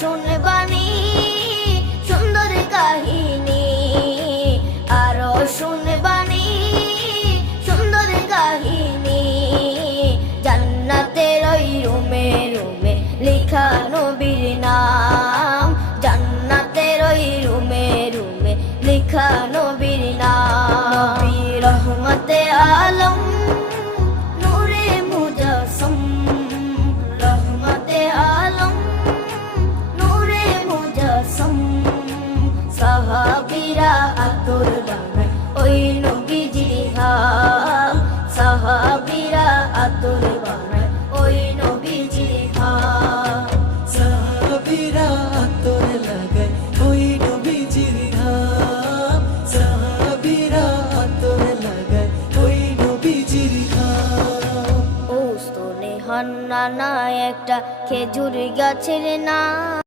শুনবানি সুন্দর কাহিনী, আরো শুনবানি সুন্দর কাহিনী। জান্নাতের ওই রুমে রুমে লেখা নবীর নাম, জান্নাতের ওই রুমে রুমে লেখা নবীর নাম। নবী রহমতে আলম নূরে মুজাসসম, রহমতে আলম নূরে মুজাসসম। সাহাবীরা আতর বানায় ওই নবীজির ঘাম, সাহাবীরা আতর বানায় ওই নবীজির ঘাম। সাহাবীরা আতর লাগায় ওই নবীজির ঘাম, সাহাবীরা আতর লাগায় ওই নবীজির ঘাম। ও স্তনে হান্নানা একটা খেজুর গাছের নাম।